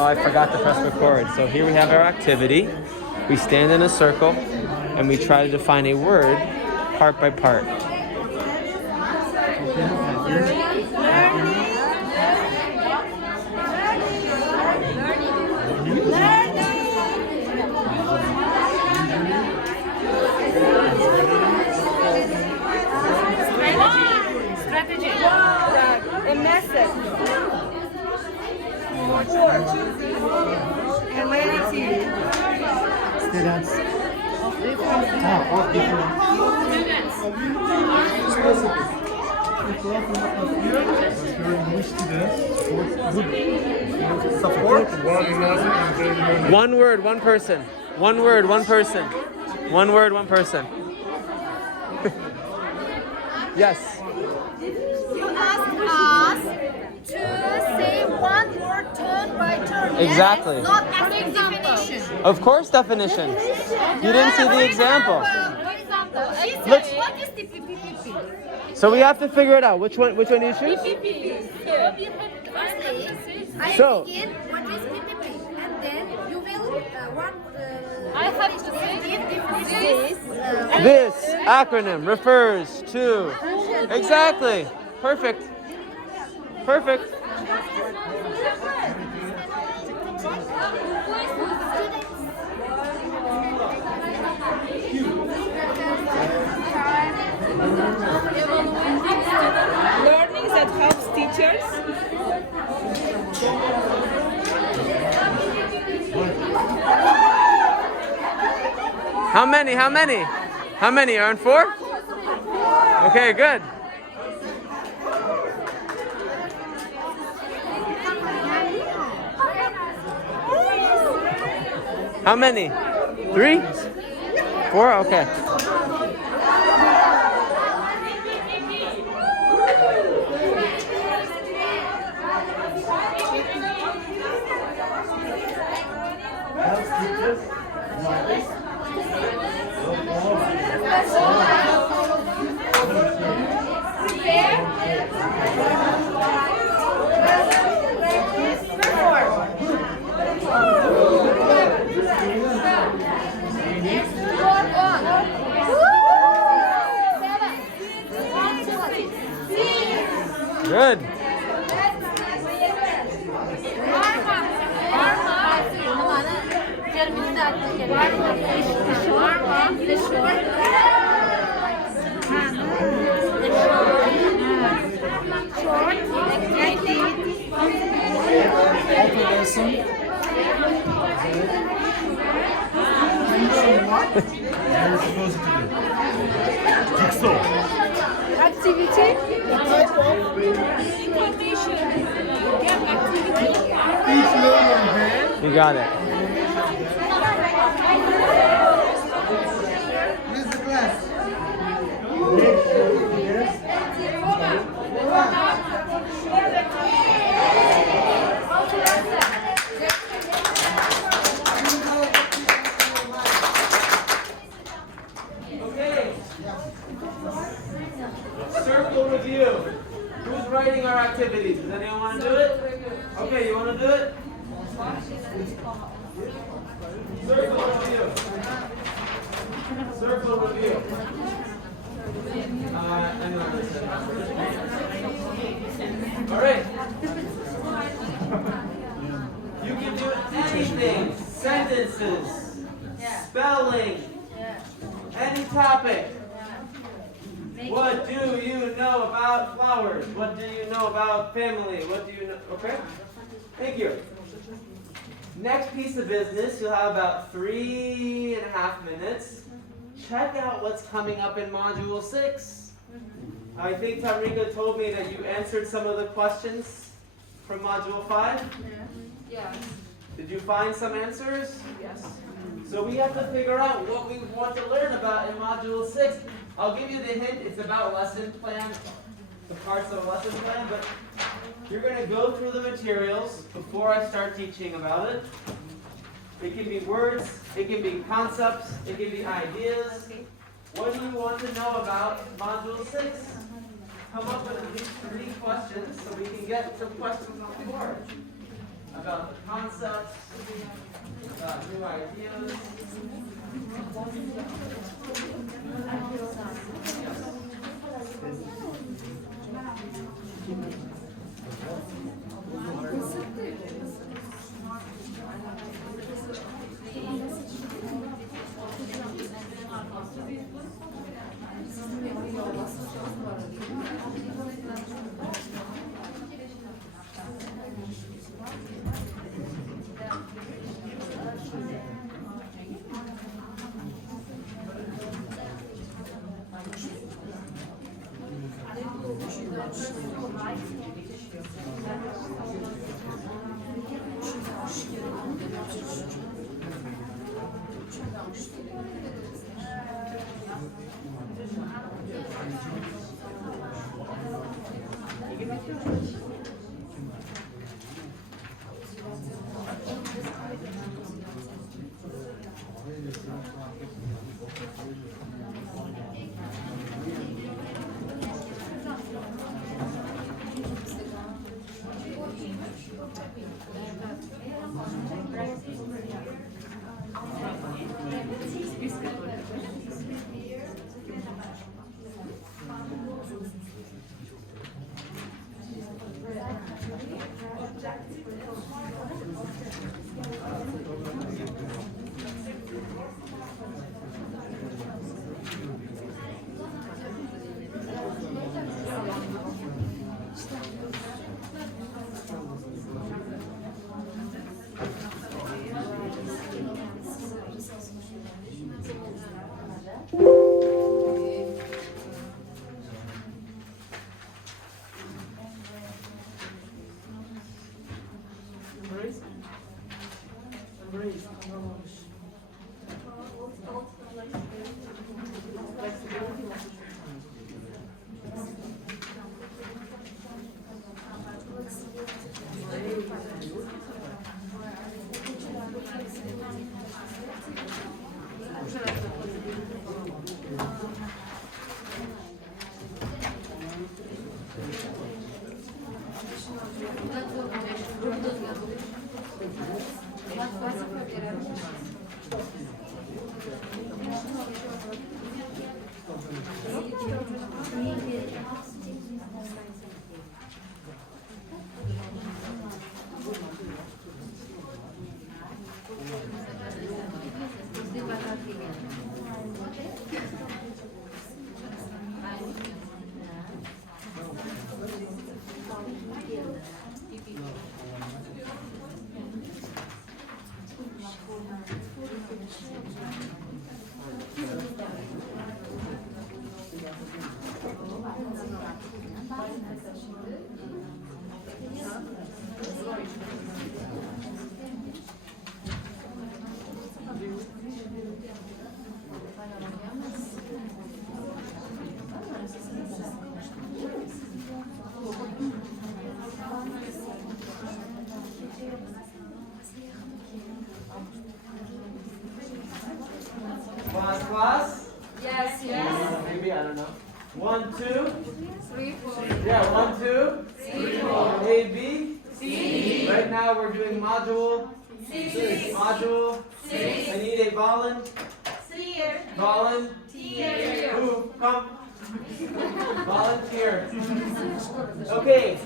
Oh, I forgot to press record. So here we have our activity. We stand in a circle and we try to define a word part by part. Strategy. A message. Clarity. Students. All different. Support. One word, one person. One word, one person. One word, one person. Yes. You ask us to say one word turn by turn. Exactly. Yes? Not as definition. Of course, definition. You didn't see the example. For example, she said, Let's- what is the PPP? So we have to figure it out. Which one you choose? I So- begin what is PPP, and then you will I have to say This acronym refers to. Exactly. Perfect. Perfect. learning that helps teachers. How many? How many? How many? Are on 4? Okay, good. How many? 3? 4? Okay. Good. Auto lesson. You're supposed to do. Jigsaw. Activity. Each learner there. You got it. This is the class. Okay. Circle review. Who's writing our activities? Does anyone want to do it? Okay, you want to do it? Circle review. Circle review. All right. You can do anything. Sentences. Spelling. Any topic. What do you know about flowers? What do you know about family? What do you know? Okay? Thank you. Next piece of business, you'll have about 3.5 minutes. Check out what's coming up in Module 6. I think Tamrika told me that you answered some of the questions from Module 5. Yeah. Did you find some answers? Yes. So we have to figure out what we want to learn about in Module 6. I'll give you the hint, it's about lesson plan, the parts of a lesson plan, but you're going to go through the materials before I start teaching about it. It can be words, it can be concepts, it can be ideas. What do you want to know about Module 6? Come up with at least 3 questions so we can get some questions on the board about the concept, Class? Yes, yes. Maybe, I don't know. 1, 2. 3, 4. Yeah, 1, 2. C. A, B. C. Right now we're doing module. C. Module. C. I need a volunteer. Who? Come. Volunteer. Okay.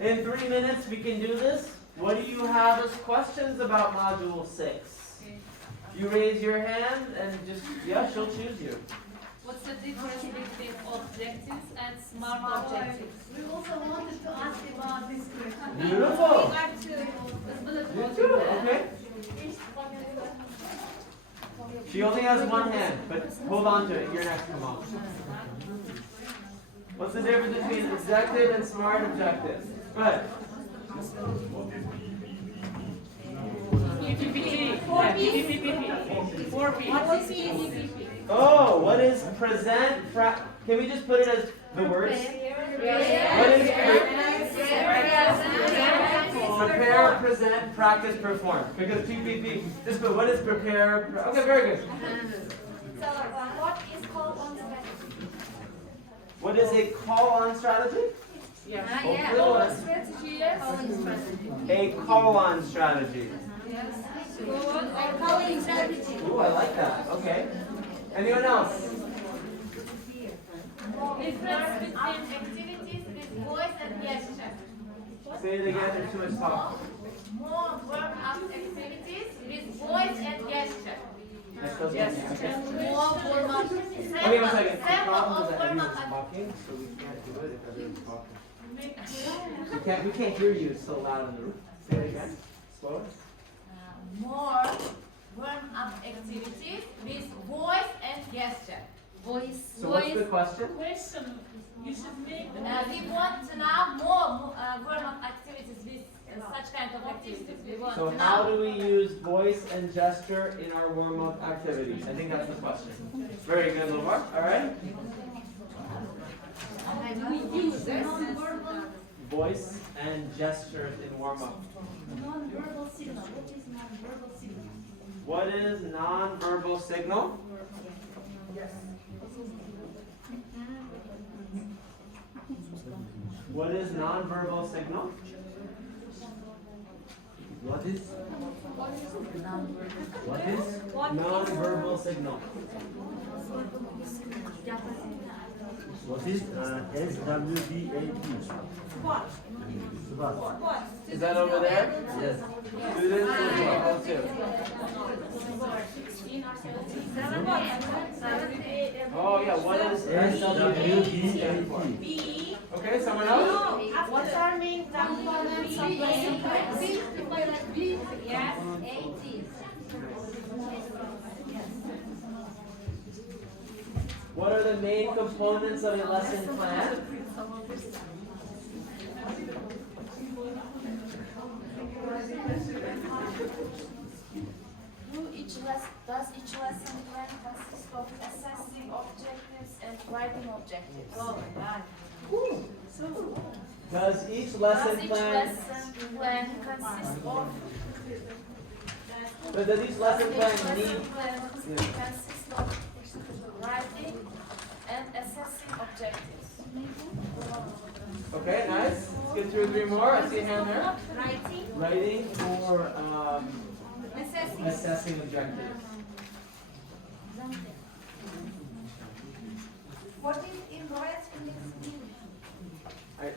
In 3 minutes we can do this. What do you have as questions about module 6? You raise your hand and just, yeah, she'll choose you. What's the difference between objectives and smart objectives? We also wanted to ask about this question. Beautiful. Actually, You too, okay. She only has one hand, but hold on to it. You're next, come on. What's the difference between objective and smart objectives? Go ahead. Oh, what is present? Can we just put it as the words? What is prepare, present, practice, perform? Because PPP. Just put what is prepare. Okay, very good. So, what is called on strategy? What is a call-on strategy? A call-on strategy. Calling strategy. Ooh, I like that. Okay. Anyone else? Difference between activities with voice and gesture. Say it again. There's too much talk. More warm-up activities with voice and gesture. Yes. More warm-up. Okay, one second. The Several problem is of that warm-up everyone's talking, so we can't do it if everyone's talking. We can't hear you. It's so loud in the room. Say it again. Slower. More warm-up activities with voice and gesture. So what's the question? We want to know more warm-up activities with such kind of activities. We want So to how know. do we use voice and gesture in our warm-up activities? I think that's the question. Very good, Lamar. All right. We use this. Voice and gestures in warm-up. Non-verbal signal. What is non-verbal signal? What is non-verbal signal? What is non-verbal signal? What is non-verbal signal? What is SWBAT? Swat. Is that over there? Yes. Students as well too. Oh yeah, what is SWBAT? Okay, someone else? What are main components of lesson plans? Yes. What are the main components of a lesson plan? Does each lesson plan consist of assessing objectives and writing objectives? Does each lesson Does each plan lesson plan consist of does each lesson plan lesson need plan consist of writing and assessing objectives? okay, nice. Let's get through 3 more. I see a hand there. Writing, Writing or assessing. assessing objectives. What is embrace flexibility?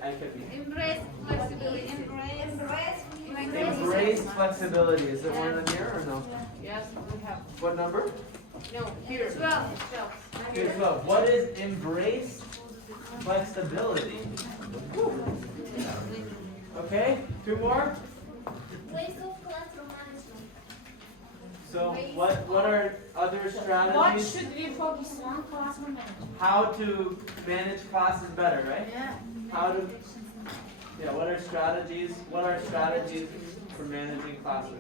I could be. Embrace flexibility. Embrace flexibility. Is it one in here or no? Yes, we have. What number? No, here. 12. Here's 12. What is embrace flexibility? Okay, 2 more. Place of classroom management. So what are other What strategies? should we focus on? Classroom management. How to manage classes better, right? Yeah. How to what are strategies? What are strategies for managing classes?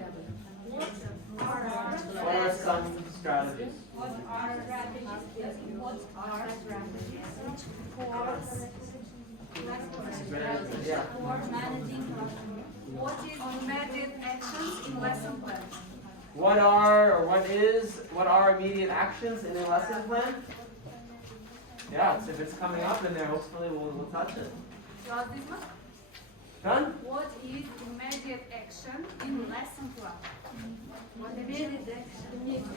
What are some strategies? Yeah. What is immediate actions in lesson plan? What are immediate actions in a lesson plan? Yeah, so if it's coming up in there, hopefully we'll touch it. Done? What is immediate action in lesson plan? What immediate action?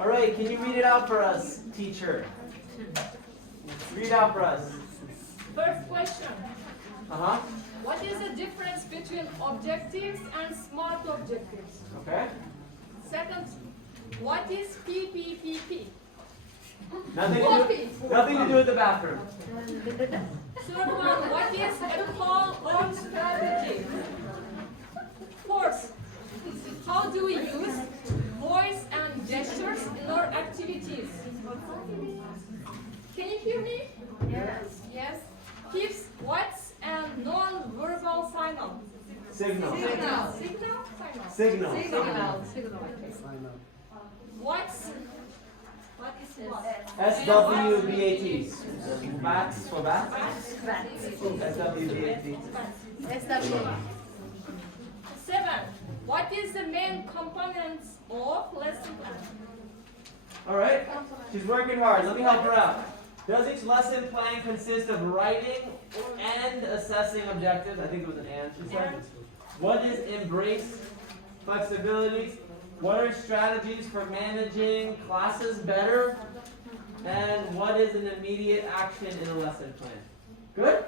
All right, can you read it out for us, teacher? Read out for us. First question. Uh-huh. What is the difference between objectives and smart objectives? Okay. Second, what is PPPP? Nothing to do with the bathroom. Third one, what is a call on strategy? Fourth, how do we use voice and gestures in our activities? Can you hear me? Yes. Yes. Fifth, what's a non-verbal signal? Signal. Signal. Signal. What's What is what? SWBAT. Bats for bats? SWBAT. seven? What is the main components of lesson plan? All right. She's working hard. Let me help her out. Does each lesson plan consist of writing and assessing objectives? I think it was an and, she said. What is embrace flexibility? What are strategies for managing classes better? And what is an immediate action in a lesson plan? Good?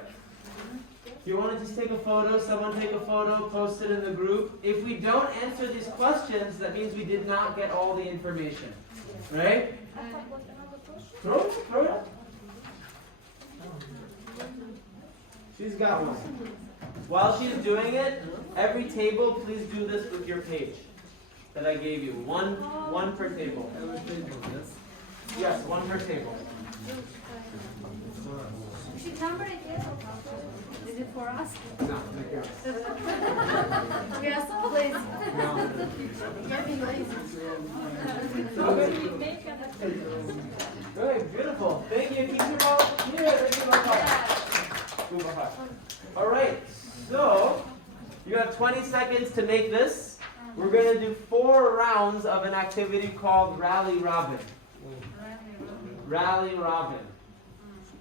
If you want to just take a photo, someone take a photo, post it in the group. If we don't answer these questions, that means we did not get all the information. Right? Throw it up. She's got one. While she's doing it, every table, please do this with your page that I gave you. One per table. Yes, one per table. You should number it, yes. Is it for us? No, take care. We are so lazy. Getting lazy. Good, beautiful. Thank you. Keep your ball here. All right. So you have 20 seconds to make this. We're going to do 4 rounds of an activity called Rally Robin. Rally Robin.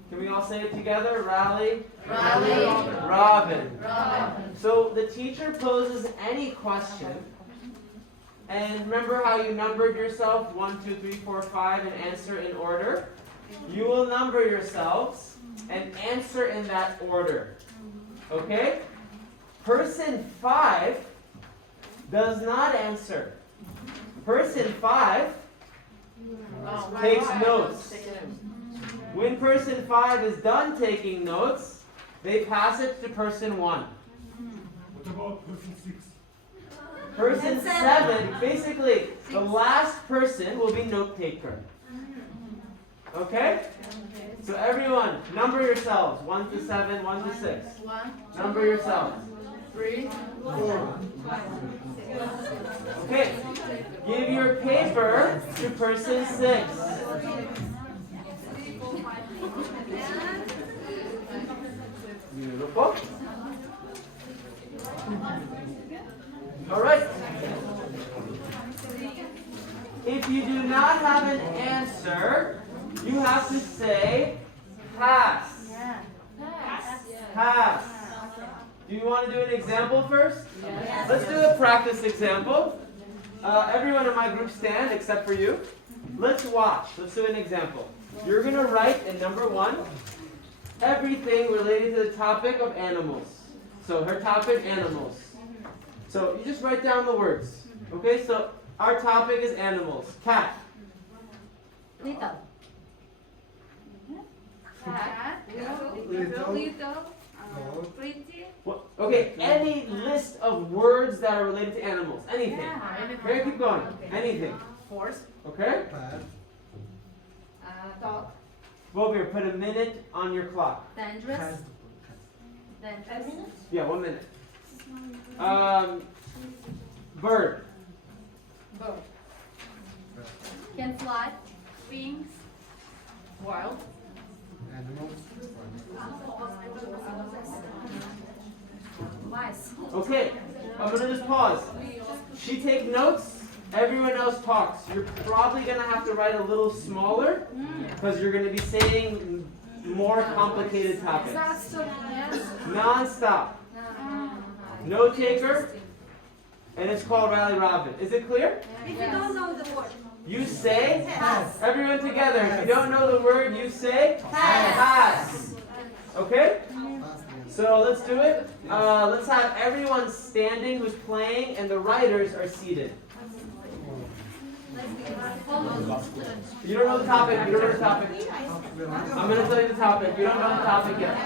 Can we all say it together? Rally. Rally. Robin. Robin. So the teacher poses any question. And remember how you numbered yourself 1, 2, 3, 4, 5 and answer in order? You will number yourselves and answer in that order. Okay? Person 5 does not answer. Person 5 takes notes. When person 5 is done taking notes, they pass it to person 1. What about person 6? Person 7, basically, the last person will be note taker. Okay? So everyone, number yourselves. 1 to 7, 1 to 6. Number yourselves. 3, 4. Okay. Give your paper to person 6. Beautiful. All right. If you do not have an answer, you have to say pass. Pass. Do you want to do an example first? Let's do a practice example. Everyone in my group stand except for you. Let's watch. Let's do an example. You're going to write in number 1 everything related to the topic of animals. So her topic, animals. So you just write down the words. Okay, so our topic is animals. Cat. little. Little. Pretty. What? Okay, any list of words that are related to animals. Anything. Okay, keep going. Anything. Horse. Okay? Dog. Bobir, put a minute on your clock. Dangerous. Dangerous. Yeah, 1 minute. Bird. Bird. Can fly. Wings. Wild. Mice. Okay, I'm gonna just pause. She takes notes. Everyone else talks. You're probably gonna have to write a little smaller because you're gonna be saying more complicated topics. Non-stop. No taker. And it's called Rally Robin. Is it clear? If you don't know the word. You say Pass. everyone together. If you don't know the word, you say pass. Okay? So let's do it. Let's have everyone standing who's playing and the writers are seated. You don't know the topic. You don't know the topic. I'm going to tell you the topic. You don't know the topic yet.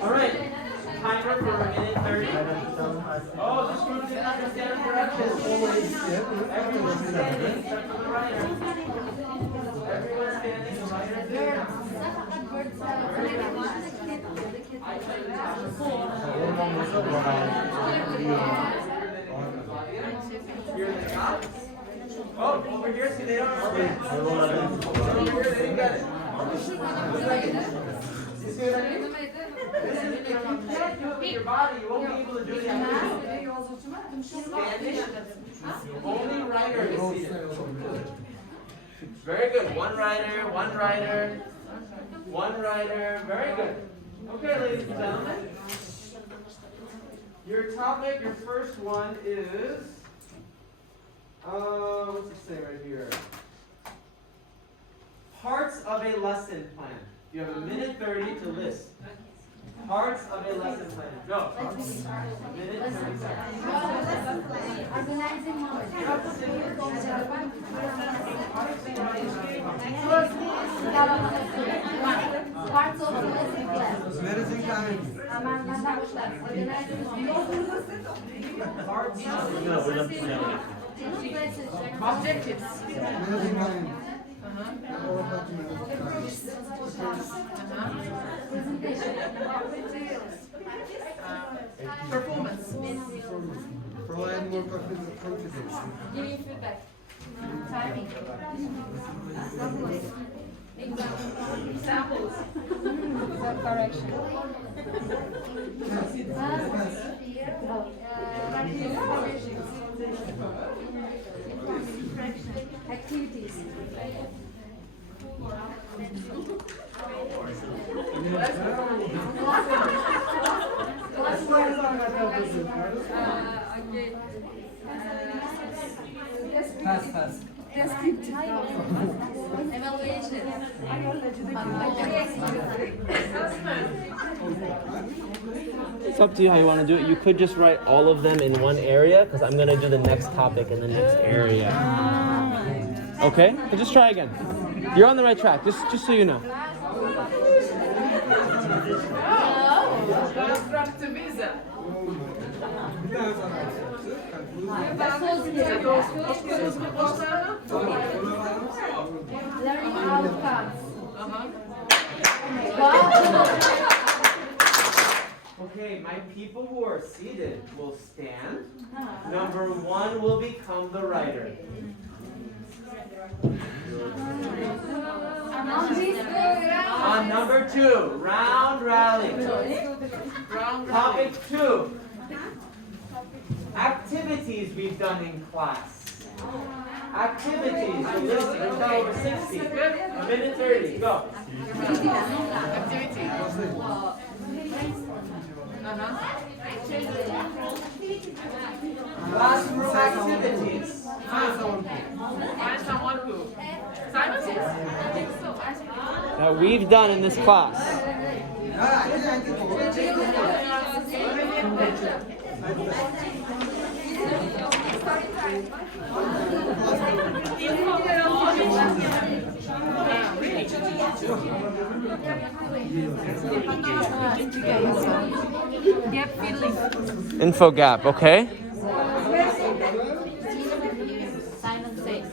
All right. Timer for a minute 30. Oh, this group didn't understand directions. Everyone's standing except for the writer. Everyone's standing. The writer's there. I tell you the topic. You're in the top? Oh, over here, see, they don't understand. Over here, they didn't get it. You see what I mean? Listen, if you can't do it with your body, you won't be able to do the activity. Standing, only writer is seated. Very good. One writer, one writer, one writer. Very good. Okay, ladies and gentlemen. Your topic, your first one is, what's it say right here? Parts of a lesson plan. You have a minute 30 to list. Parts of a lesson plan. Go. A minute, 30 seconds. Organizing parts of the lesson plan. Managing time. Parts of Objectives. Managing time. Performance. Provide more confidence. Giving feedback. Timing. Samples. Correction. Activities. Pass. It's up to you how you want to do it. You could just write all of them in one area because I'm going to do the next topic in the next area. Okay? So just try again. You're on the right track, just so you know. Learning outcomes. Okay, my people who are seated will stand. Number one will become the writer. On number two, round rally. Topic 2. Activities we've done in class. Activities, you're listening, we've done over 60. A minute 30, go. Classroom activities. Find someone who. Simon says. I think so. That we've done in this class. Info gap, okay? Simon says.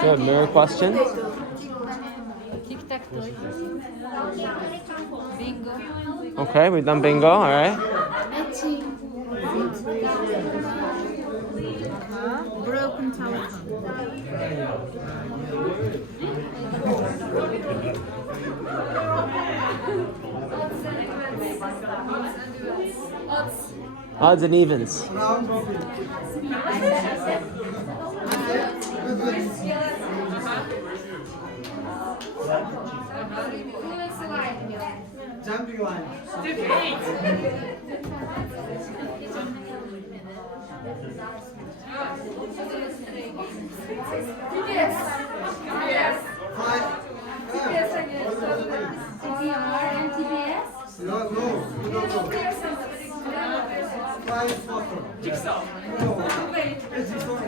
So, mirror question? Tic-tac-toe. Bingo. Okay, we've done bingo, alright. Matching. Broken telephone. Odds and evens. Round robin. Jumping line. Five. CPR and TPS. No. 5 photo. Jigsaw. No. It's just one.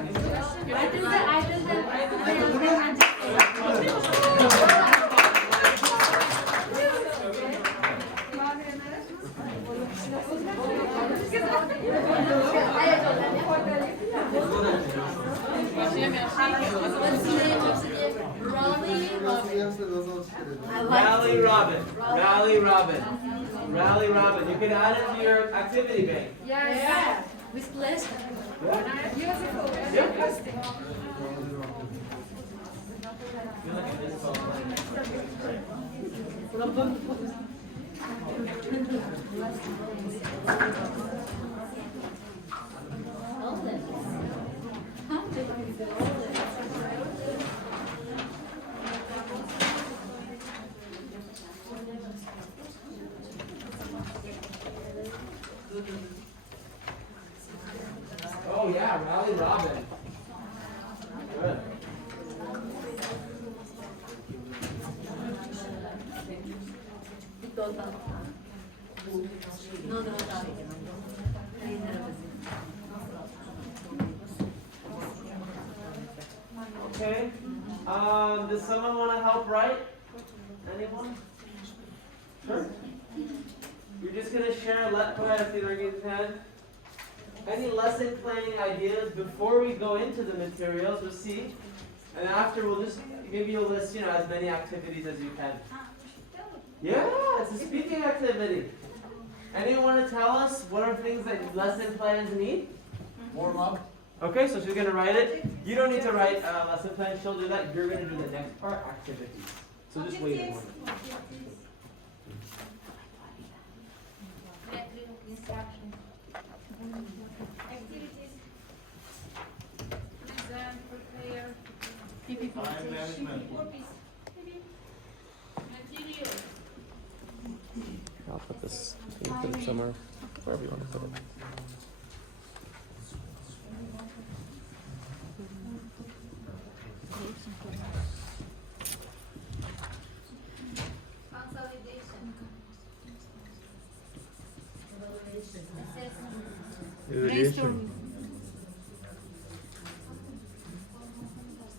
Rally Robin. Rally Robin. Rally Robin. You can add it to your activity bank. Yeah. With pleasure. Oh yeah, Rally Robin. Good. does someone want to help write? Anyone? Sure. You're just going to share any lesson planning ideas before we go into the materials, we'll see. And after we'll just give you a list, as many activities as you can. Yeah, it's a speaking activity. Anyone want to tell us what are things that lesson plans need? Warm up. Okay, so she's going to write it. You don't need to write a lesson plan. She'll do that. You're going to do the next part, activities. So just wait a moment. Activities. Present, prepare, Time management. material. I'll put this, you can put it somewhere, wherever you want to put it. Consolidation. Evaluation.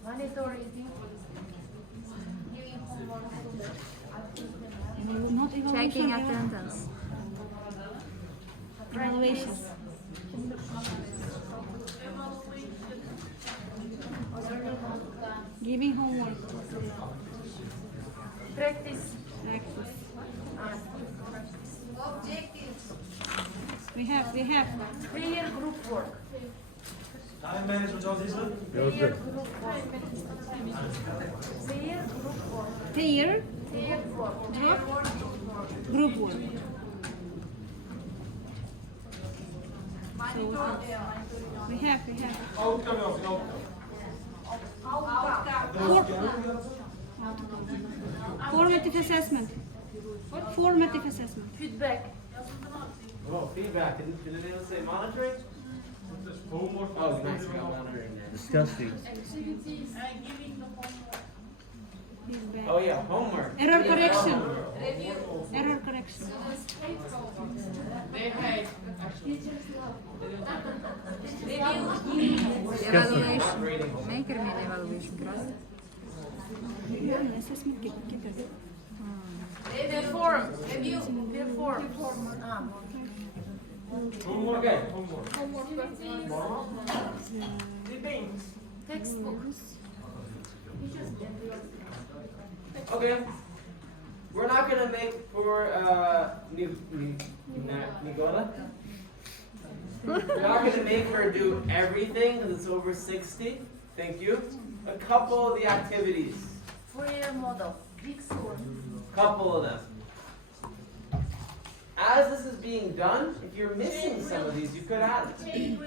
Monitoring. Giving homework. Checking attendance. Evaluation. Giving homework. Practice. Practice. Objectives. We have. Prayer group work. Time management, zoals is het? Prayer group work. Prayer group work. Pair. Prayer work. Prayer work. Group work. Monitor. We have. Outcome of no. Formative assessment. Formative assessment. Feedback. Oh, feedback. Didn't anyone say monitoring? Homework. Oh, nice. We got monitoring there. Discussing. Activities and giving the homework. Feedback. Oh, yeah, homework. Error correction. Review. Error correction. They hate. Evaluation. Grading. Maker mean evaluation, correct? Assessment kit. Perform. Review. Perform. Okay. Textbook. Okay. We're not gonna make for Nicola. We're not gonna make her do everything because it's over 60. Thank you. A couple of the activities. Prayer model. Big school. Couple of them. As this is being done, if you're missing some of these, you could add it.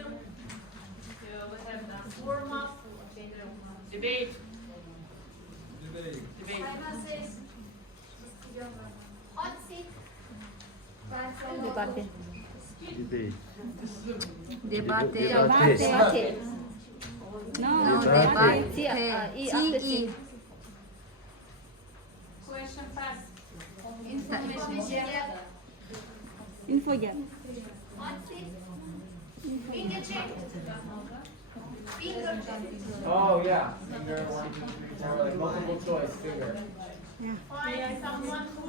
Warm up. Debate. Debate. Hot seat. Debate. Debate. No, No, debate. debate. TE. Question fast. Info gap. Hot seat. Finger check. Finger check. Oh yeah. Finger one, two, three, four, like multiple choice finger. Find someone who.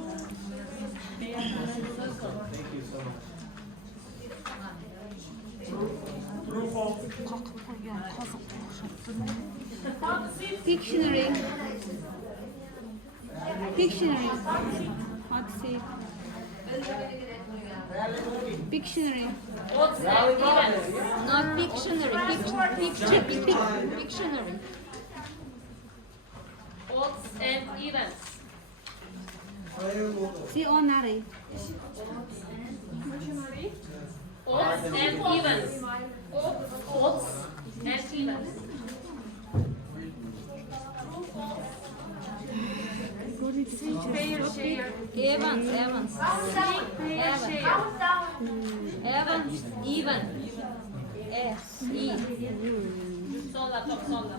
Thank you so much. Proof of. Dictionary. Hot seat. Dictionary. What's Rally the Robin, events? yeah. Not Pictionary. Pictionary. Odds and events. Sionary. Odds and events. Odds and events. Fair share. Evans. Countdown. Fair share. Countdown. Evans. Even. S-E. Sola, top sola.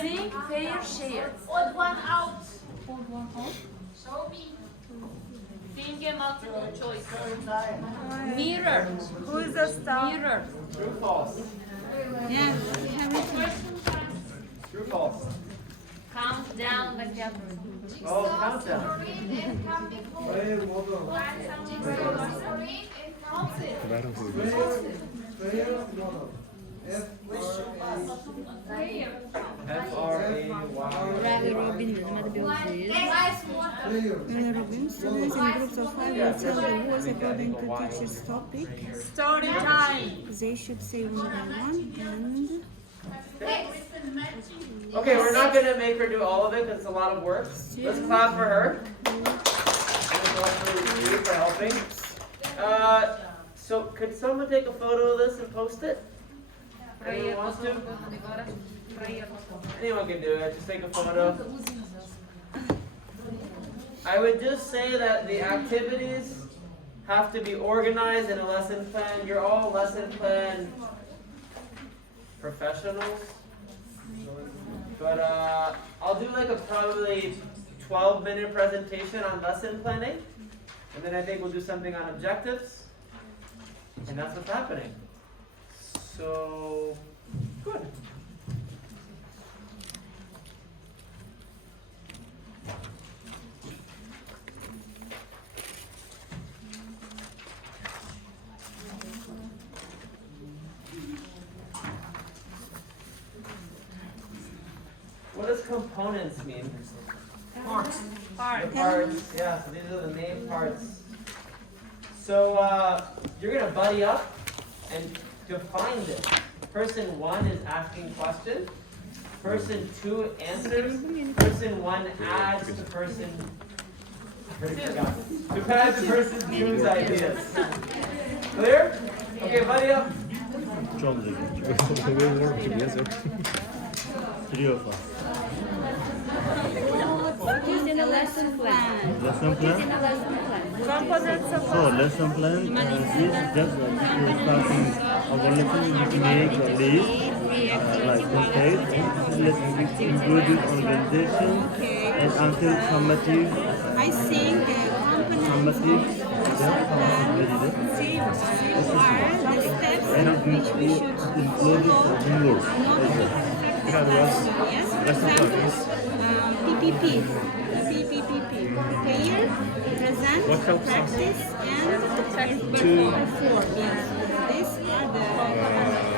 Sing fair share. Odd one out. Show me. Finger multiple choice. Mirror. Who is the star? Mirror. True, false. Yeah, we have it. Question fast. True, false. Count down the camera. Oh, countdown. 왜 model? 나랑 그 Where model? F-R-A-Y. Riley Robin with Mother Bill Player. Riley Robin, students in groups of 5 will tell the words according to teacher's topic. Story time. They should say one by one and Okay, we're not gonna make her do all of it because it's a lot of work. Let's clap for her. And clap for you for helping. So could someone take a photo of this and post it? Anyone wants to? Anyone can do it. Just take a photo. I would just say that the activities have to be organized in a lesson plan. You're all lesson plan professionals. But I'll do like a probably 12-minute presentation on lesson planning. And then I think we'll do something on objectives. And that's what's happening. So, good. What does components mean? Parts. The parts, yeah, so these are the main parts. So you're gonna buddy up and define this. Person 1 is asking questions. Person 2 answers. Person 1 adds to person. I already forgot. To add to person 2's ideas. Clear? Okay, buddy up. 좀 위해서 드리어봐. what is in the lesson plan? Lesson plan. In the lesson plan. Components of So lesson plan is just starting our lesson to make a list, like page, let's include organization and until summative. I think Summative. are the steps And which we should include homework. yes, Lesson plan. PPP, prepare, present, What helps us? practice, and perform. Yes, these are the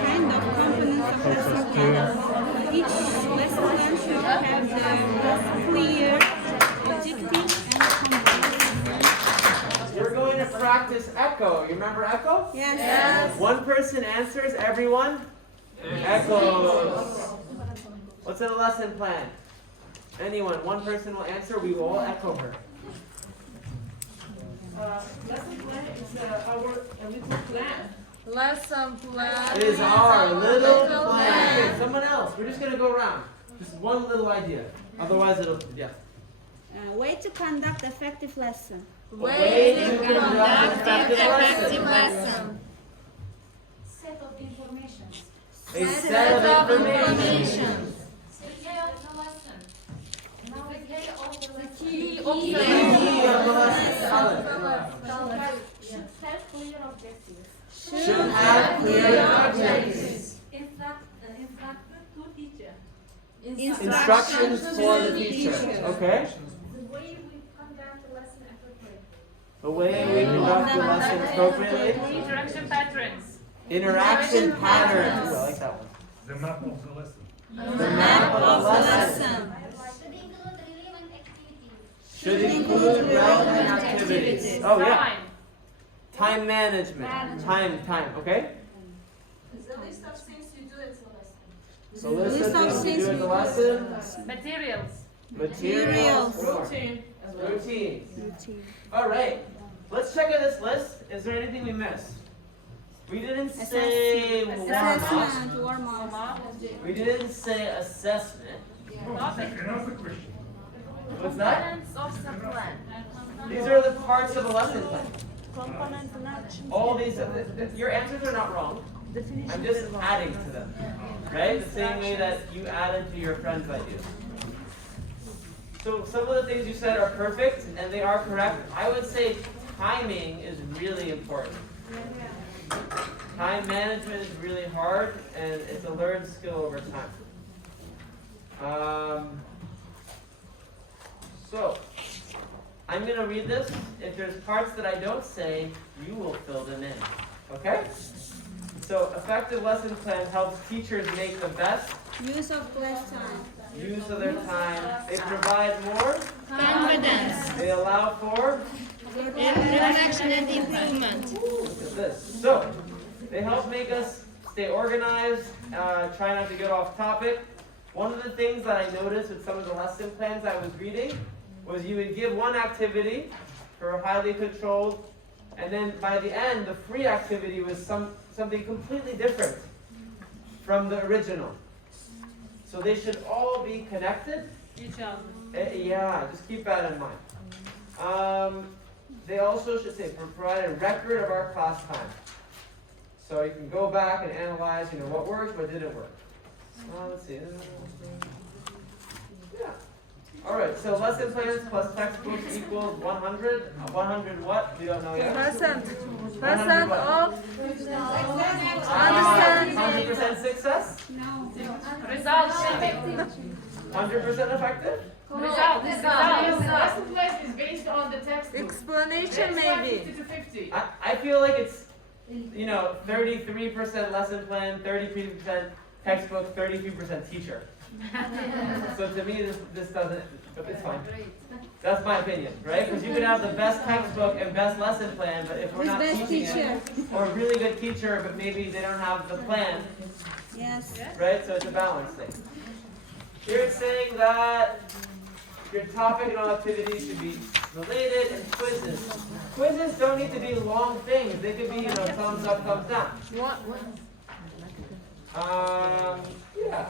kind of components of lesson plan. Each lesson plan should have the clear objective and content. You're going to practice echo. You remember echo? Yes. One person answers, everyone echoes. What's in the lesson plan? Anyone, one person will answer, we will all echo her. Lesson plan is our little plan. Lesson plan. It is our little plan. Okay, someone else. We're just going to go around. Just one little idea. Otherwise it'll, yeah. Way to conduct effective lesson. Way to conduct effective lesson. Set of information. A set of information. Key Key of the lesson. Should have clear objectives. Should have clear objectives. Instructions for the teacher. Okay? The way we conduct the lesson appropriately. The way we conduct the lesson appropriately. Interaction patterns. Interaction patterns. Ooh, I like that one. The map of the lesson. The map of the lesson. Should include relevant activities. Oh yeah. Time. Time management. Time. Okay? The list of things you do in the lesson. So list of things you do in the lesson. Materials. Materials. Routine. Routines. All right. Let's check out this list. Is there anything we missed? We didn't say warm up. Warm up. We didn't say assessment. Topic. Another question. What's that? Components of the plan. These are the parts of a lesson plan. Components and actions. All these, your answers are not wrong. I'm just adding to them. Right? The same way that you added to your friend's ideas. So some of the things you said are perfect, and they are correct. I would say timing is really important. Time management is really hard, and it's a learned skill over time. So, I'm going to read this. If there's parts that I don't say, you will fill them in. Okay? So, effective lesson plan helps teachers make the best Use of class time. use of their time. They provide more. Confidence, They allow for. reflection and improvement. Look at this. So, they help make us stay organized, try not to get off topic. One of the things that I noticed with some of the lesson plans I was reading was you would give one activity for highly controlled, and then by the end, the free activity was something completely different from the original. So they should all be connected. Each other. Yeah, just keep that in mind. They also should say provide a record of our class time. So you can go back and analyze, what worked, what didn't work. Let's see. Yeah. All right. So lesson plans plus textbooks equals 100. 100 what? We don't know yet. Percent 100 what? of 100% success. Results. 100% effective. Results. Lesson plan is based on the text. explanation maybe. 50 to 50. I feel like it's 33% lesson plan, 33% textbook, 33% teacher. So to me, this doesn't, but it's fine. That's my opinion, right? Because you can have the best textbook and best lesson plan, but if we're not Best teaching teacher. it, or a really good teacher, but maybe they don't have the plan, Yes. right? So it's a balance thing. Here it's saying that your topic and all activities should be related, and quizzes. Quizzes don't need to be long things. They could be, thumbs up, thumbs down. Yeah.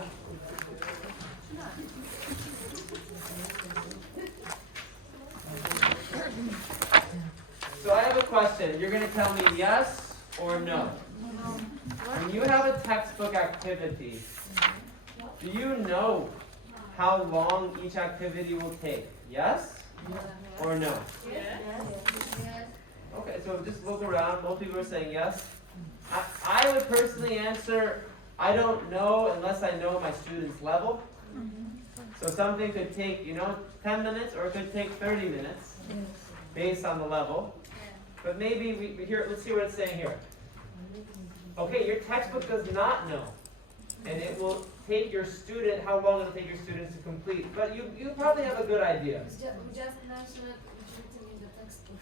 So I have a question. You're going to tell me yes or no. When you have a textbook activity, do you know how long each activity will take? Yes or no? Okay, so just look around. Most people are saying yes. I would personally answer, I don't know unless I know my student's level. So something could take, 10 minutes or it could take 30 minutes based on the level. But maybe let's see what it's saying here. Okay, your textbook does not know. And it will take your student, how long it'll take your students to complete. But you probably have a good idea. We just mentioned it written in the textbook.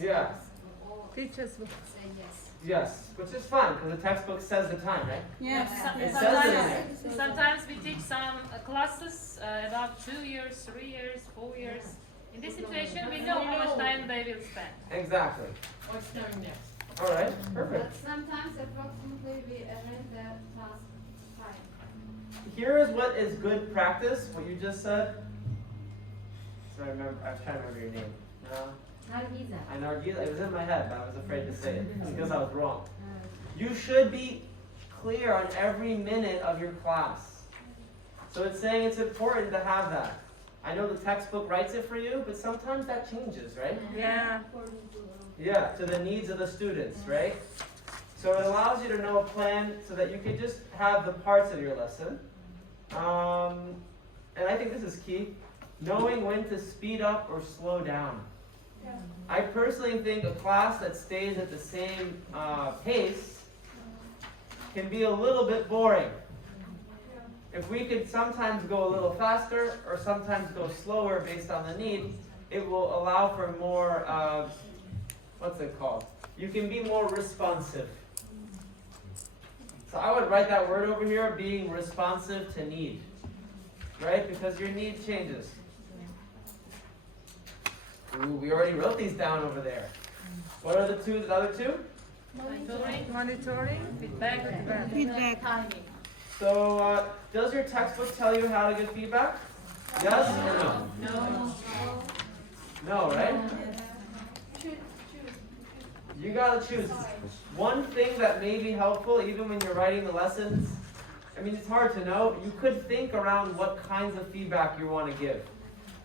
Yeah. Teachers will Say yes. Yes, which is fine because the textbook says the time, right? Yes. It says it in there. Sometimes we teach some classes about 2 years, 3 years, 4 years. In this situation, we know how much time they will spend. Exactly. What's coming next? All right, perfect. But sometimes approximately we arrange the task time. Here is what is good practice, what you just said. So I was trying to remember your name. No? I know, it was in my head, but I was afraid to say it because I was wrong. You should be clear on every minute of your class. So it's saying it's important to have that. I know the textbook writes it for you, but sometimes that changes, right? yeah. Yeah, to the needs of the students, right? So it allows you to know a plan so that you can just have the parts of your lesson. And I think this is key. Knowing when to speed up or slow down. I personally think a class that stays at the same pace can be a little bit boring. If we could sometimes go a little faster or sometimes go slower based on the need, it will allow for more, what's it called? You can be more responsive. So I would write that word over here, being responsive to need. Right? Because your need changes. Ooh, we already wrote these down over there. What are the other two? Monitoring, Feedback. Feedback. Timing. So, does your textbook tell you how to give feedback? Yes or no? No. No, right? You gotta choose. One thing that may be helpful, even when you're writing the lessons, it's hard to know. You could think around what kinds of feedback you want to give.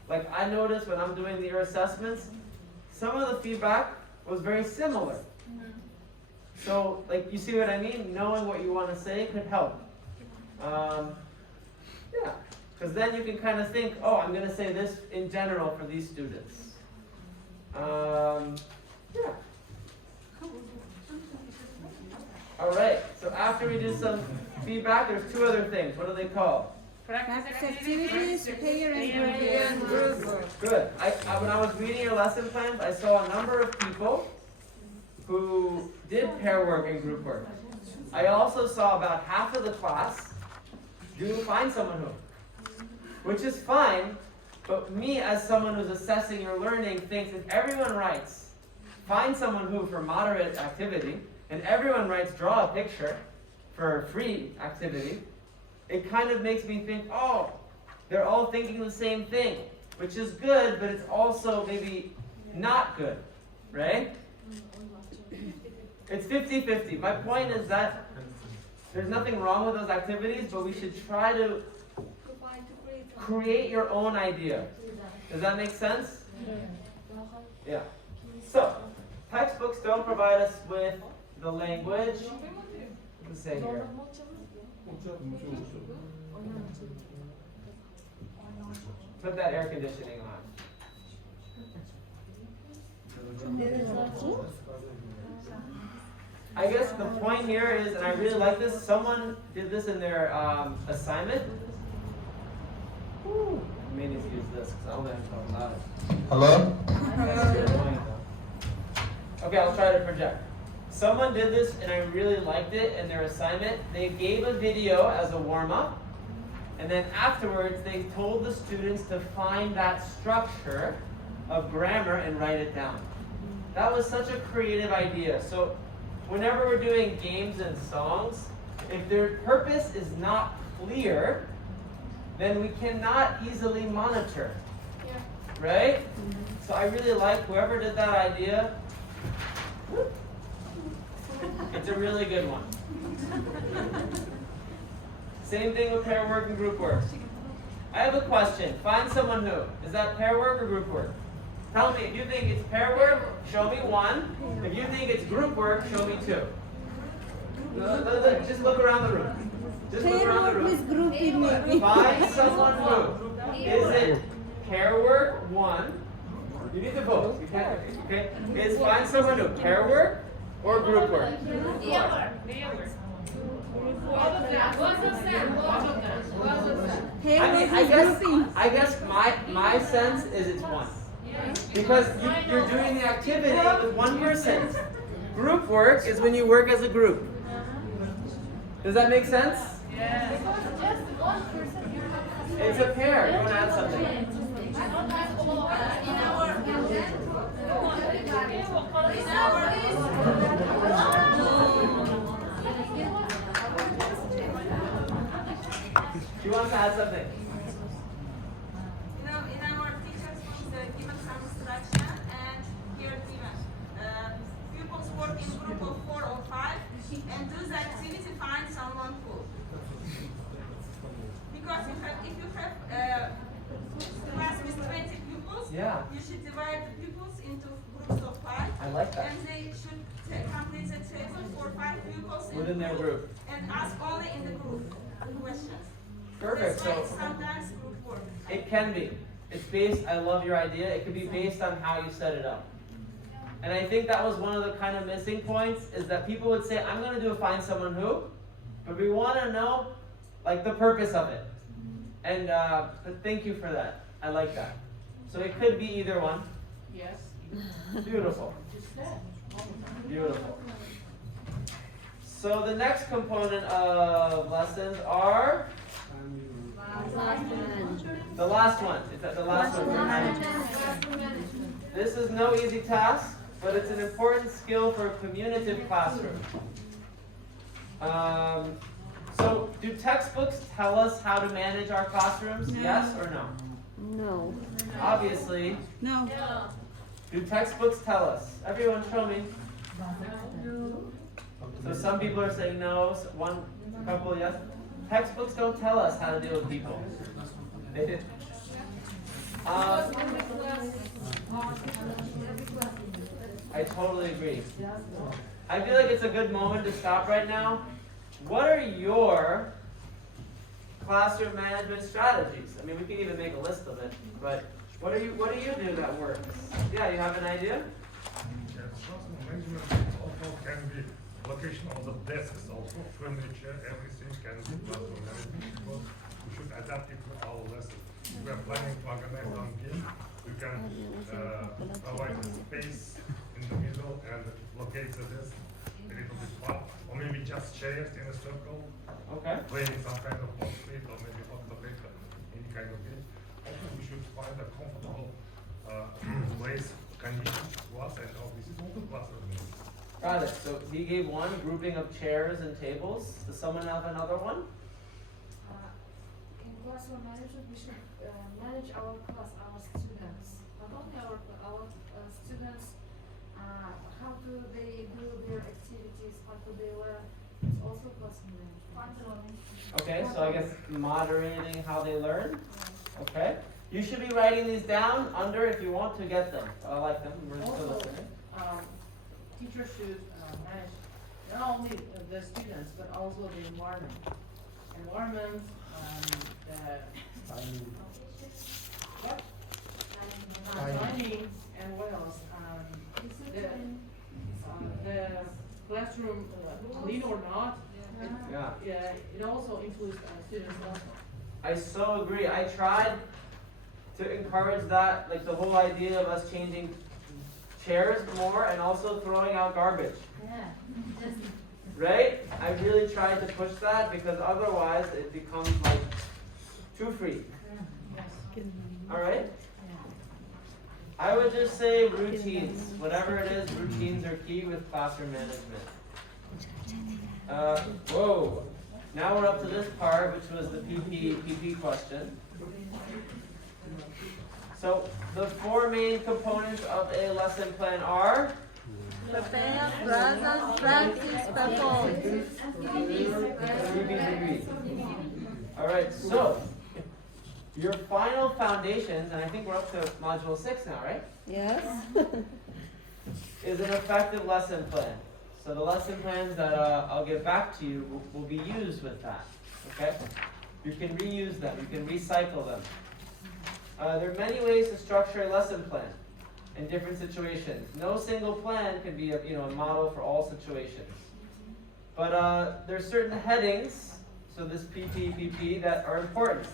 Like I noticed when I'm doing your assessments, some of the feedback was very similar. So, you see what I mean? Knowing what you want to say could help. Yeah, Because then you can kind of think, oh, I'm going to say this in general for these students. Yeah. All right, so after we do some feedback, there's two other things. What are they called? Practice Activities, pair and group. Good. When I was reading your lesson plans, I saw a number of people who did pair work and group work. I also saw about half of the class do find someone who, which is fine, but me as someone who's assessing your learning thinks if everyone writes find someone who for moderate activity, and everyone writes draw a picture for free activity, it kind of makes me think, oh, they're all thinking the same thing, which is good, but it's also maybe not good, right? It's 50-50. My point is that there's nothing wrong with those activities, but we should try to create your own idea. Does that make sense? Yeah. So, textbooks don't provide us with the language. What does it say here? Put that air conditioning on. I guess the point here is, and I really like this, someone did this in their assignment. I may need to use this because I only have to talk about it. Hello? Okay, I'll try to project. Someone did this and I really liked it in their assignment. They gave a video as a warm-up, and then afterwards they told the students to find that structure of grammar and write it down. That was such a creative idea. So whenever we're doing games and songs, if their purpose is not clear, then we cannot easily monitor. Yeah. Right? So I really like whoever did that idea. It's a really good one. Same thing with pair work and group work. I have a question. Find someone who. Is that pair work or group work? Tell me, if you think it's pair work, show me one. If you think it's group work, show me two. Just look around the room. Just look around the room. Find someone who. Is it pair work, one? You need to vote. You can't, okay? Is find someone who. Pair work or group work? I guess my sense is it's one. Because you're doing the activity with one person. Group work is when you work as a group. Does that make sense? Yeah. It's a pair. You want to add something? She wants to add something. In our teachers given some instruction, and here given pupils work in group of 4 or 5 and do the activity find someone who. Because if you have class with 20 pupils, you should divide the pupils into groups of 5. I like that. And they should complete the table for 5 pupils Within their group. And ask only in the group questions. Perfect. That's why So it's sometimes group work. it can be. It's based, I love your idea. It could be based on how you set it up. And I think that was one of the kind of missing points is that people would say, I'm going to do a find someone who, but we want to know like the purpose of it. And but thank you for that. I like that. So it could be either one. Yes. Beautiful. Beautiful. So the next component of lessons are the last one. It's the last one. This is no easy task, but it's an important skill for a communicative classroom. So do textbooks tell us how to manage our classrooms? No. Yes or no? No. Obviously. No. Do textbooks tell us? Everyone show me. So some people are saying no, a couple yes. Textbooks don't tell us how to deal with people. They did. I totally agree. I feel like it's a good moment to stop right now. What are your classroom management strategies. I mean, we can even make a list of it, but what do you do that works? Yeah, you have an idea? Yes, classroom management also can be location of the desks, also furniture, everything can be classroom management because we should adapt it to our lesson. If we are planning to organize one game, we can provide a space in the middle and locate the desk a little bit far, or maybe just chairs in a circle, Okay. playing some kind of hot plate or maybe hot potato, any kind of game. Also, we should find a comfortable place, conditions to us and all this is also classroom. Got it. So he gave one grouping of chairs and tables. Does someone have another one? In classroom management, we should manage our class, our students. Not only our students, how do they do their activities, how do they learn. It's also classroom management. Okay, so I guess moderating how they learn. Okay. You should be writing these down under if you want to get them. I like them. We're still Also, listening. teachers should manage not only the students, but also the environment. Dining, and what else? The classroom, clean or not, Yeah. it also includes students also. I so agree. I tried to encourage that, like the whole idea of us changing chairs more and also throwing out garbage. Right? I really tried to push that because otherwise it becomes like too free. Alright? I would just say routines. Whatever it is, routines are key with classroom management. Whoa. Now we're up to this part, which was the PP question. So the four main components of a lesson plan are? Prepare, present, practice, perform. Alright, so your final foundations, and I think we're up to module 6 now, right? Yes. Is an effective lesson plan. So the lesson plans that I'll get back to you will be used with that. Okay? You can reuse them, you can recycle them. There are many ways to structure a lesson plan in different situations. No single plan can be a model for all situations. But there's certain headings, so this PP, that are important.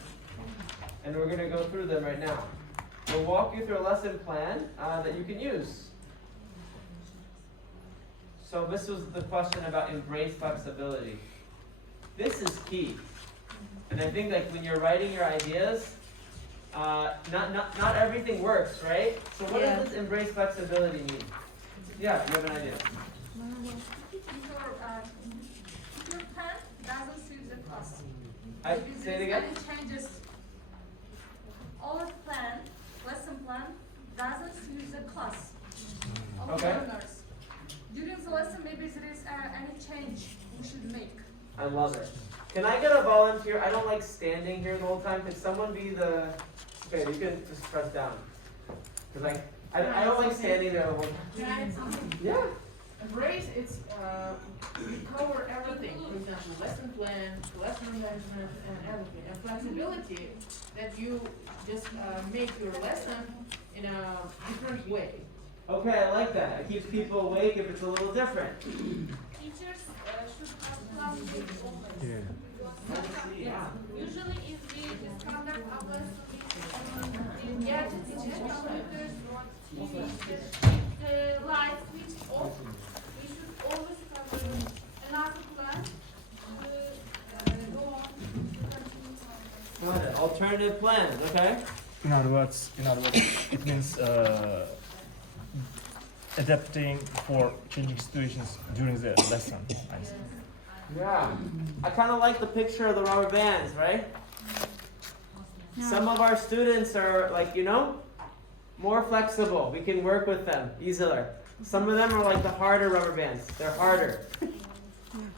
And we're going to go through them right now. We'll walk you through a lesson plan that you can use. So this was the question about embrace flexibility. This is key. And I think like when you're writing your ideas, not everything works, right? So what does this embrace flexibility mean? Yeah, you have an idea. If your plan doesn't suit the class. Say it again. Any changes. Our plan, lesson plan, doesn't suit the class of Okay. learners. During the lesson, maybe there is any change we should make. I love it. Can I get a volunteer? I don't like standing here the whole time. Could someone be the... Okay, you can just press down. Because I don't like standing there the whole time. Can I add something? Yeah. Embrace, it's, we cover everything, for example, lesson plan, classroom management, and everything. And flexibility, that you just make your lesson in a different way. Okay, I like that. It keeps people awake if it's a little different. Teachers should have class days open. Usually if we conduct our lesson, we get teachers, computers, the lights switched off. We should always have another plan to go on to continue. Got it. Alternative plans, okay? In other words, it means adapting for changing situations during the lesson. I see. Yeah. I kind of like the picture of the rubber bands, right? Some of our students are like, more flexible. We can work with them easier. Some of them are like the harder rubber bands. They're harder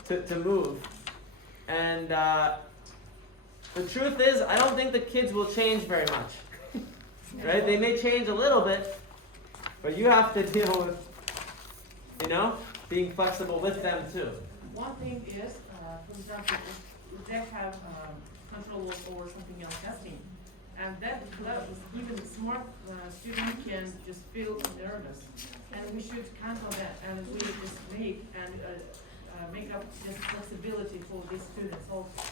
to move. And the truth is, I don't think the kids will change very much. Right? They may change a little bit, but you have to deal with, being flexible with them too. One thing is, for example, if they have controls or something else testing. And that allows even smart student can just feel nervous. And we should count on that, and we just make up this flexibility for these students also.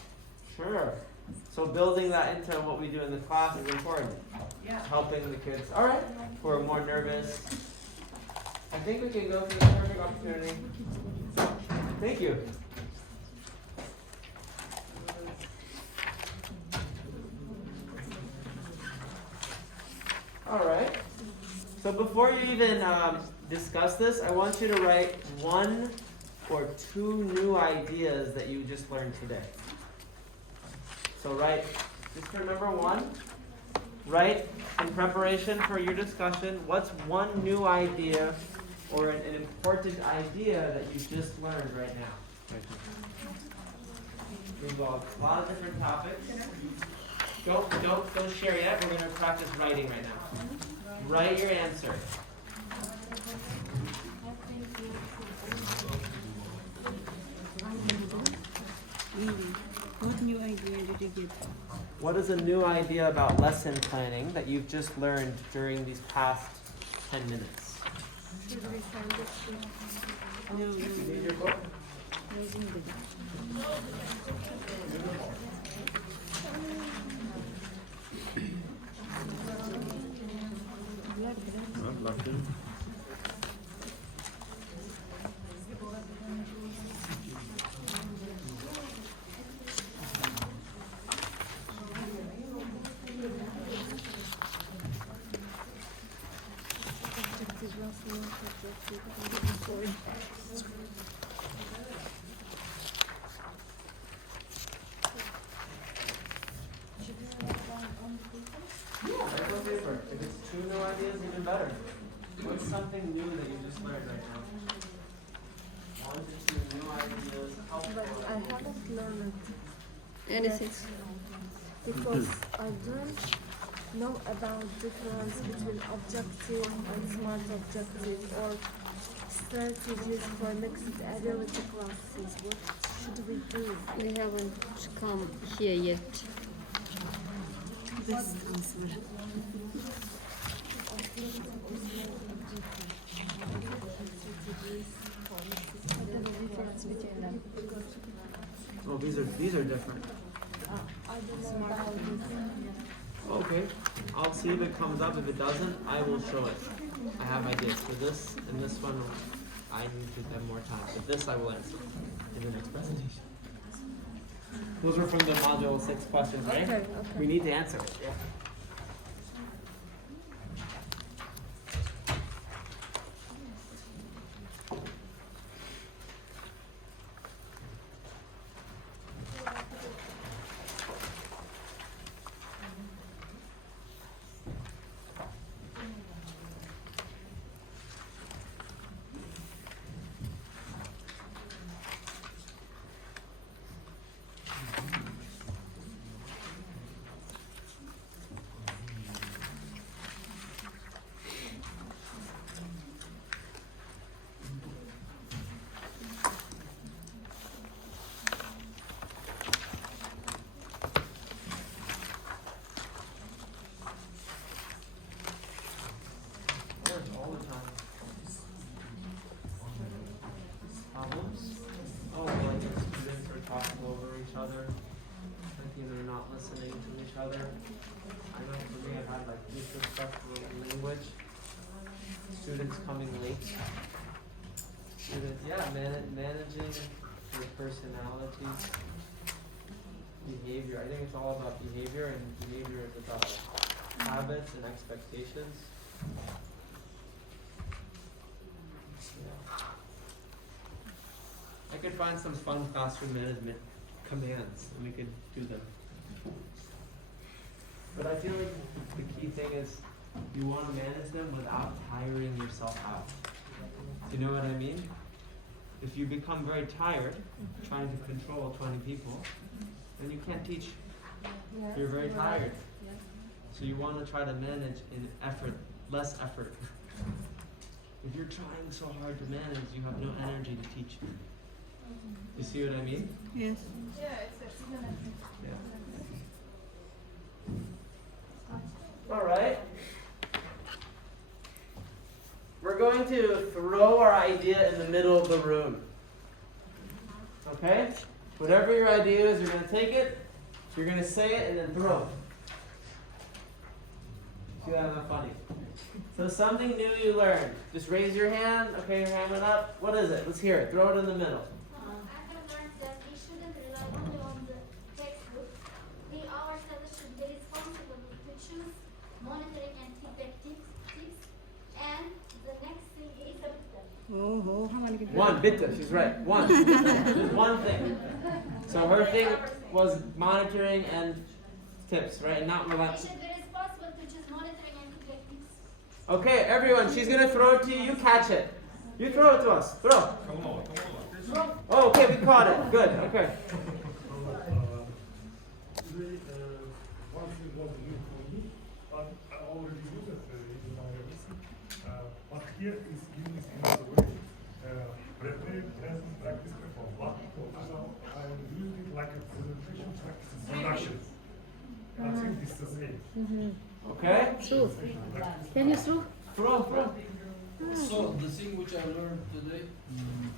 Sure. So building that into what we do in the class is important. Yeah. Helping the kids, all right, who are more nervous. I think we can go for the perfect opportunity. Thank you. All right. So before you even discuss this, I want you to write 1 or 2 new ideas that you just learned today. So just remember 1. Write in preparation for your discussion, what's 1 new idea or an important idea that you just learned right now? We involve a lot of different topics. Don't share yet. We're going to practice writing right now. Write your answer. What new idea did you get? What is a new idea about lesson planning that you've just learned during these past 10 minutes? Should we send it to No, You need your book? Not lucky. If it's 2 new ideas, even better. What's something new that you just learned right now? 1 to 2 new ideas. but I haven't learned anything. because I don't know about difference between objective and smart objective or strategies for mixed ability classes. What should we do? We haven't come here yet. This answer. Oh, these are different. I don't know about this. Okay, I'll see if it comes up. If it doesn't, I will show it. I have ideas for this and this one. I need to have more time. But this I will answer in the next presentation. Those were from the module 6 questions, right? Okay. We need to answer it. Yeah. All the time. Problems? Oh, like the students are talking over each other, thinking they're not listening to each other. I know for me, I've had like disrespectful language. Students coming late. Managing their personality, behavior. I think it's all about behavior, and behavior is about habits and expectations. I could find some fun classroom management commands and we could do them. But I feel like the key thing is you want to manage them without tiring yourself out. Do you know what I mean? If you become very tired trying to control 20 people, then you can't teach. You're very tired. So you want to try to manage in less effort. If you're trying so hard to manage, you have no energy to teach. You see what I mean? Yes. All right. We're going to throw our idea in the middle of the room. Okay? Whatever your idea is, you're going to take it, you're going to say it, and then throw. See, that's not funny. So something new you learned. Just raise your hand. Okay, your hand went up. What is it? Let's hear it. Throw it in the middle. I have learned that we shouldn't rely only on the textbook. We ourselves should be responsible to choose monitoring and feedback tips. And the next thing is a Oh, how many people? One, bitte. She's right. One. Just one thing. So her thing was monitoring and tips, right? And not we rely. should be responsible to choose monitoring and feedback tips. Okay, everyone, she's going to throw it to you. You catch it. You throw it to us. Throw. Oh, okay, we caught it. Good. Okay. Today, one thing was new for me, but I already used it in my lesson. But here is giving us another way. Prepare, present, practice, perform. But I'm using it like a presentation practice introduction. I think this is it. Okay. Through. Can you through? Throw. So the thing which I learned today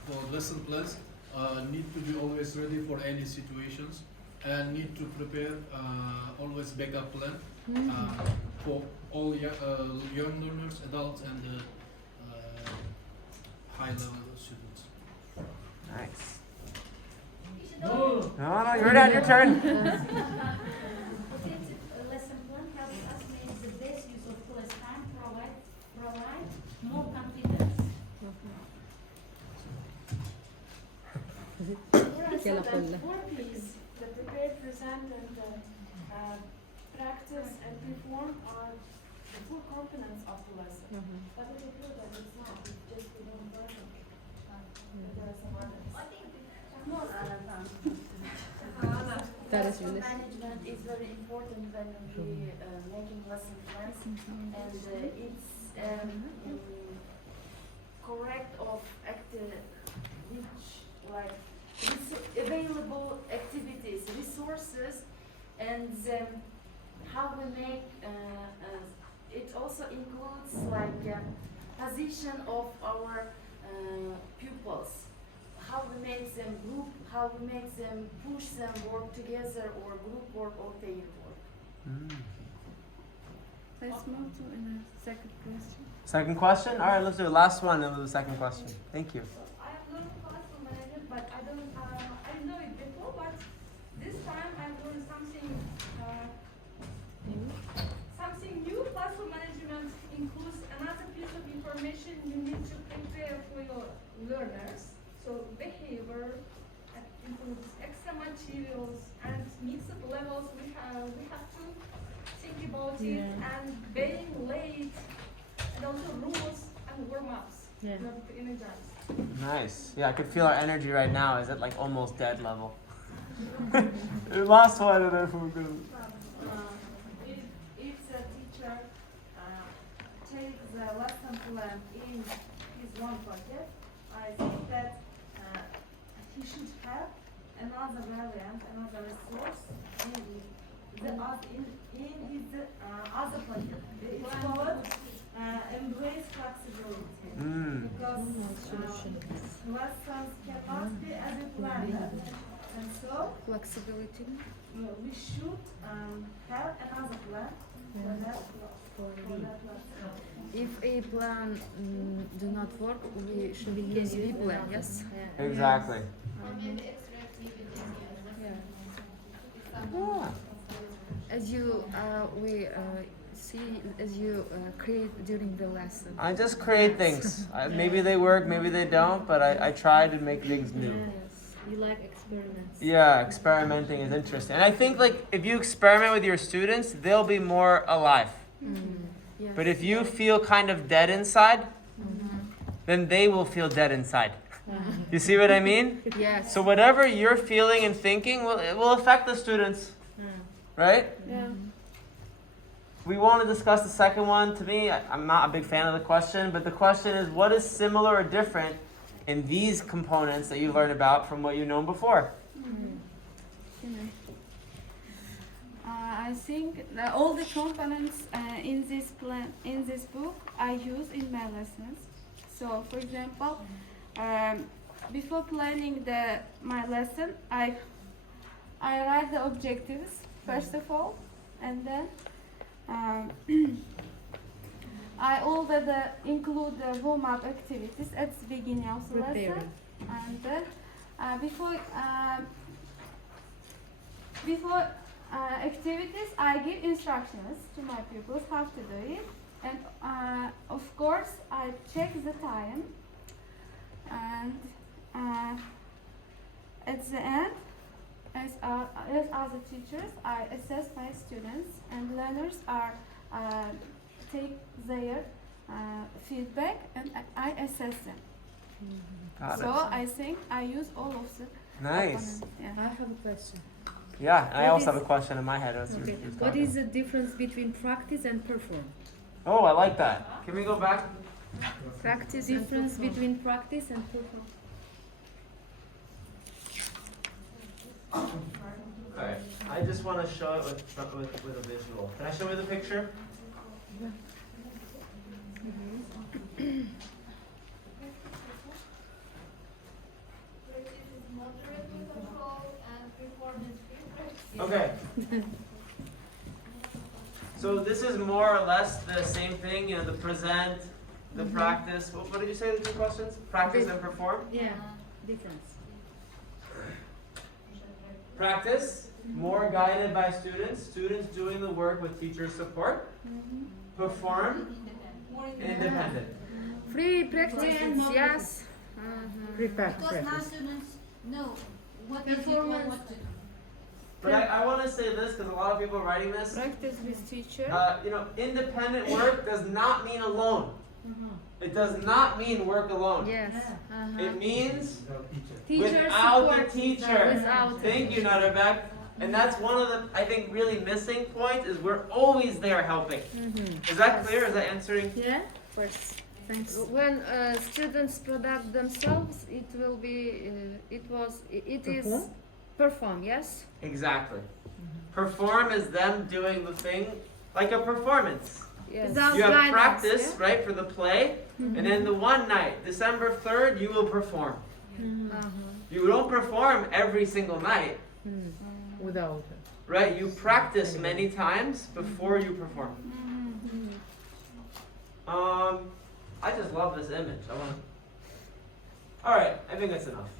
for lesson plans need to be always ready for any situations and need to prepare always backup plan for all young learners, adults, and high level students. Nice. No, you're done. Your turn. Lesson plan helps us make the best use of class time, provide more confidence. Che la folla. Keys, the prepare, present, and practice and perform are the full components of the lesson. But it is true that it's not, it's just the one version. There are some others. That is really. Management is very important when we making lesson plans, and it's correct of which like available activities, resources, and how we make. It also includes like position of our pupils. How we make them group, how we make them push them work together or group work or pair work. Let's move to a second question. Second question? All right, let's do the last one and we'll do the second question. Thank you. I have learned classroom management, but I didn't know it before, but this time I've learned something new. Classroom management includes another piece of information you need to prepare for your learners. So behavior includes extra materials and mixed levels. We have to think about it, and being late, and also rules and warm-ups. Yeah. You have to energize. Nice. Yeah, I could feel our energy right now is at like almost dead level. Last one and then we'll go. If the teacher takes the lesson plan in his one project, I think that he should have another variant, another resource in his other project. It's called embrace flexibility. Because lessons cannot be as a plan. And so Flexibility. we should have another plan for that lesson. If a plan do not work, we should use B plan. Yes. Exactly. Or maybe extra activities. Yeah. As you as you create during the lesson. I just create things. Maybe they work, maybe they don't, but I try to make things new. Yes. You like experiments. Yeah, experimenting is interesting. And I think like if you experiment with your students, they'll be more alive. Yes. But if you feel kind of dead inside, then they will feel dead inside. You see what I mean? Yes. So whatever you're feeling and thinking, it will affect the students, right? Yeah. We want to discuss the second one. To me, I'm not a big fan of the question, but the question is, what is similar or different in these components that you learned about from what you know before? I think that all the components in this book I use in my lessons. So, for example, before planning my lesson, I write the objectives first of all, and then I already include the warm-up activities at the beginning of the lesson, and then before activities, I give instructions to my pupils how to do it, and of course I check the time, and at the end, as other teachers, I assess my students, and learners are take their feedback, and I assess them. Got So it. I think I use all of the Nice. components. Yeah. I have a question. Yeah, and I What also is- have a question in my head. As Okay. you're What talking. is the difference between practice and perform? Oh, I like that. Can we go back? Practice difference between practice and perform. Alright, I just want to show it with a visual. Can I show you the picture? Okay. So this is more or less the same thing, you know, the present, the practice. What did you say, the two questions? Practice and perform? Yeah, difference. Practice, more guided by students. Students doing the work with teacher support. Perform, independent. Free practice, yes. Because now students know what they do and what to do. But I want to say this because a lot of people are writing this. Practice with teacher. You know, independent work does not mean alone. It does not mean work alone. Yes. It means Teacher without the support. teacher. Without Thank you, Naderbek. And that's one of the, I think, really missing points is we're always there helping. Is that clear? Is that answering? Yeah. First. Thanks. When students product themselves, it will be. It is perform. Yes. Exactly. Perform is them doing the thing like a performance. Yes. You have practice, right, for the play, and then the one night, December 3rd, you will perform. You don't perform every single night. Without Right? You practice many times before you perform. I just love this image. Alright, I think that's enough.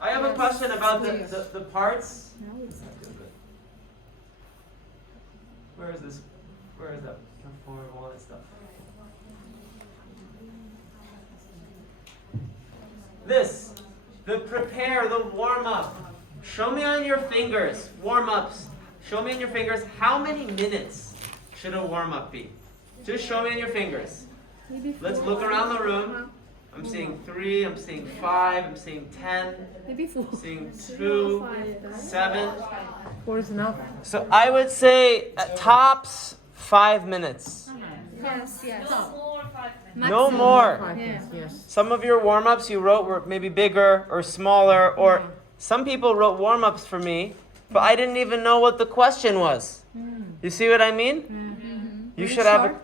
I have a question about the parts. Where is this? Where is that? Perform all that stuff. This. The prepare, the warm up. Show me on your fingers. Warm ups. Show me on your fingers how many minutes should a warm up be? Just show me on your fingers. Let's look around the room. I'm seeing 3, I'm seeing 5, I'm seeing 10, Maybe 4. I'm seeing 2, 7. 4 is enough. So I would say at tops 5 minutes. Yes. Yes. More 5 minutes. No more. Yes. Some of your warm-ups you wrote were maybe bigger or smaller, or some people wrote warm-ups for me, but I didn't even know what the question was. You see what I mean? You should have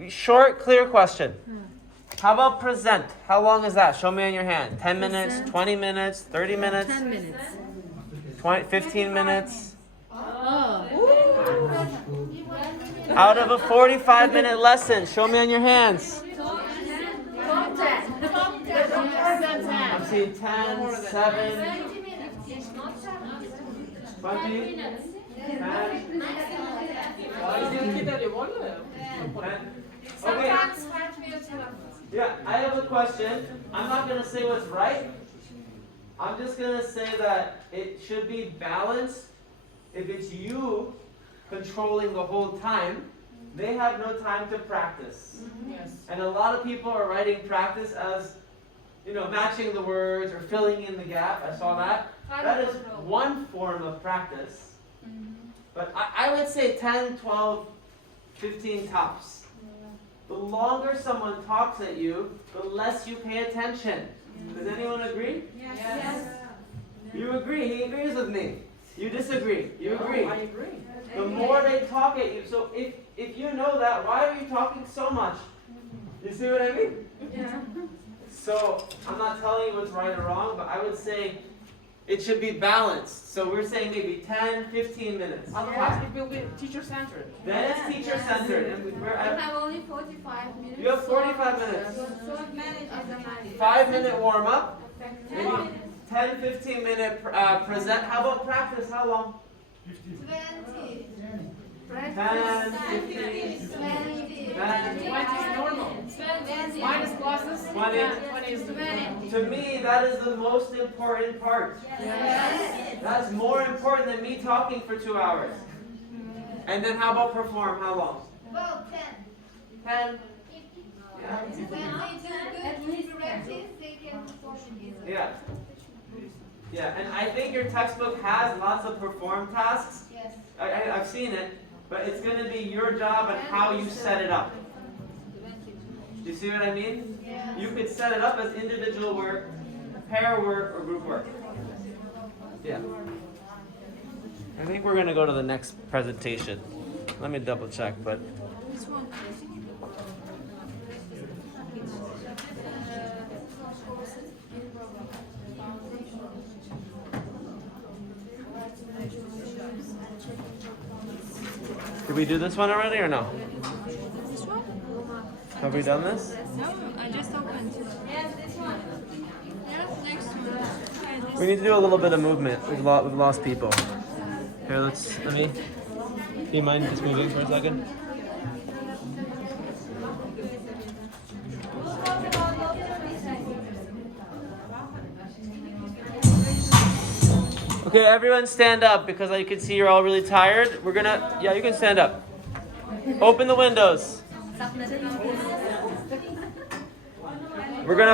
a short, clear question. How about present? How long is that? Show me on your hand. 10 minutes, 20 minutes, 30 minutes, 10 minutes. 15 minutes. Oh. Out of a 45-minute lesson, show me on your hands. I'm seeing 10, 7, 20, 10. Okay. Yeah, I have a question. I'm not going to say what's right. I'm just going to say that it should be balanced. If it's you controlling the whole time, they have no time to practice. Yes. And a lot of people are writing practice as, you know, matching the words or filling in the gap. I saw that. That is one form of practice. But I would say 10, 12, 15 tops. the longer someone talks at you, the less you pay attention. Does anyone agree? Yes. You agree. He agrees with me. You disagree. You agree. I agree. The more they talk at you, so if you know that, why are you talking so much? You see what I mean? Yeah. So I'm not telling you what's right or wrong, but I would say it should be balanced. So we're saying maybe 10, 15 minutes. Otherwise, it will be teacher-centered. Then it's teacher-centered. And we're I have only 45 minutes. you have 45 minutes. So manage as a man. 5-minute warm-up. Maybe 10, 15 minute present. How about practice? How long? 20. 10, 15, 20 is normal. Minus classes. 20. 20 is 20. To me, that is the most important part. Yes. That's more important than me talking for 2 hours. And then how about perform? How long? Well, 10. 10. Yeah. When they do good practice, they can perform easily. Yeah. Yeah, and I think your textbook has lots of perform tasks. Yes. I've seen it, but it's going to be your job and how you set it up. Do you see what I mean? Yeah. You could set it up as individual work, pair work, or group work. Yeah. I think we're going to go to the next presentation. Let me double check, but... Did we do this one already or no? This one? Have we done this? No, I just opened. Yes, this one. Yes, next one. We need to do a little bit of movement. We've lost people. Here, let me. Do you mind just moving for a second? Okay, everyone stand up because I can see you're all really tired. Yeah, you can stand up. Open the windows. We're gonna